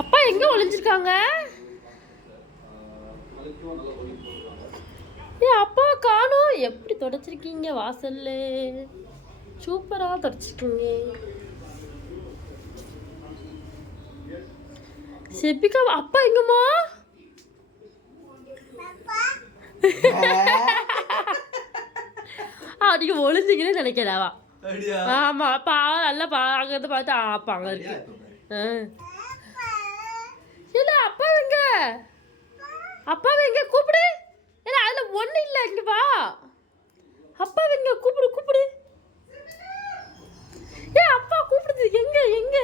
அப்பா எங்க ஒளிஞ்சிருக்காங்க? அப்பா காணோம். எப்படி தொடச்சிருக்கீங்க வாசல்ல? சூப்பரா தொடச்சிருக்கீங்க. செப்பிகா அப்பா எங்கம்மா? நீங்க ஒளிஞ்சிங்கன்னு நினைக்கிறவா? ஆமா அப்பா நல்லா அங்கிருந்து பார்த்து அப்பா அங்க இருக்கு. இல்ல அப்பா எங்க? அப்பாவை எங்க கூப்பிடு. இல்ல அதுல ஒண்ணு இல்ல, இங்க வா. அப்பா எங்க? கூப்பிடு கூப்பிடு. அப்பா கூப்பிடுது. எங்க எங்க?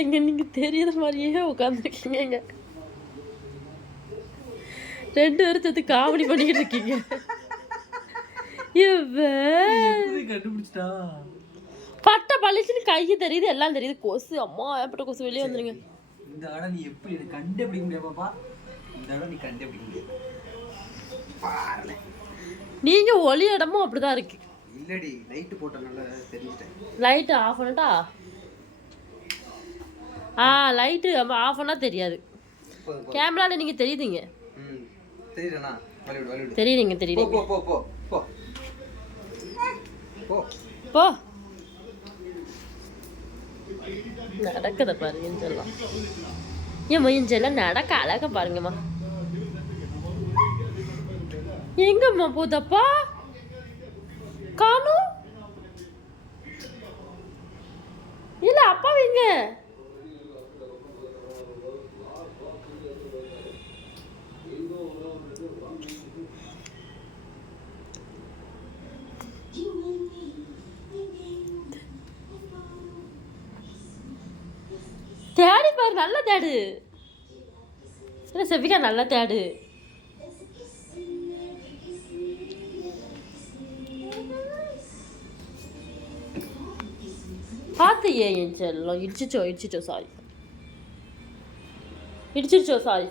எங்க நீங்க தெரியற மாதிரியே உட்காந்துருக்கீங்க. ரெண்டு பேரும் சேர்த்து காமெடி பண்ணிக்கிட்டு இருக்கீங்க. பட்ட பழிச்சுன்னு கைக்கு தெரியுது, எல்லாம் தெரியுது. கொசு அம்மா ஏற்பட்ட கொசு வெளியே வந்துருங்க. இந்த இடம் நீ எப்படி கண்டுபிடிக்க முடியாது பாப்பா. இந்த இடம் நீ கண்டுபிடிக்க முடியாது. நீங்க ஒளி இடமும் அப்படிதான் இருக்கு. இல்லடி லைட் போட்டனால தெரிஞ்சிட்டேன். லைட் ஆஃப் பண்ணட்டா? லைட் ஆஃப் பண்ணா தெரியாது. கேமரால நீங்க தெரியுதுங்க. தெரியுறனா? வலிவிடு. தெரியுங்க தெரியுங்க. போ போ போ போ போ போ. நடக்கத பாருங்க சொல்லலாம். முயஞ்செல்லாம் நடக்க அழகா பாருங்கம்மா. எங்கம்மா போதப்பா? காணும். இல்ல அப்பா எங்க? தேடி பாரு, நல்லா தேடு. செவிகா நல்லா தேடு. பார்த்து ஏன் செல்லம் இடிச்சிச்சோ சாரி. இடிச்சிருச்சோ சாரி.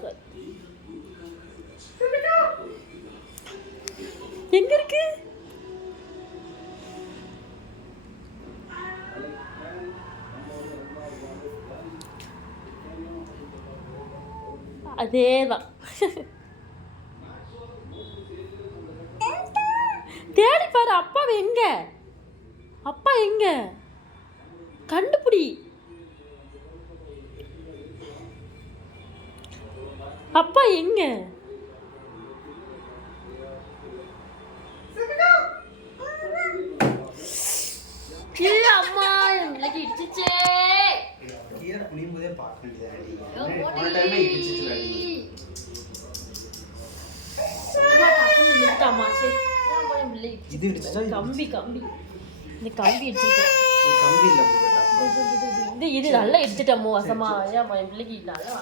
எங்க இருக்கு? அதேதான். தேடி பாரு. அப்பா எங்க? அப்பா எங்க? கண்டுபிடி. அப்பா எங்க? இல்ல அம்மா எனக்கு இடிச்சிச்சே. கீழ குனியும்போதே பார்க்க வேண்டியதாடி. ஒரு டைமே இடிச்சிச்சுலாடி. இது இடிச்சிச்சா? கம்பி இந்த கம்பி இடிச்சிருக்கு. கம்பி இல்ல போடா. இது நல்லா இடிச்சிட்டமோ வசமா. ஏன் என் பிள்ளைக்கு நல்லா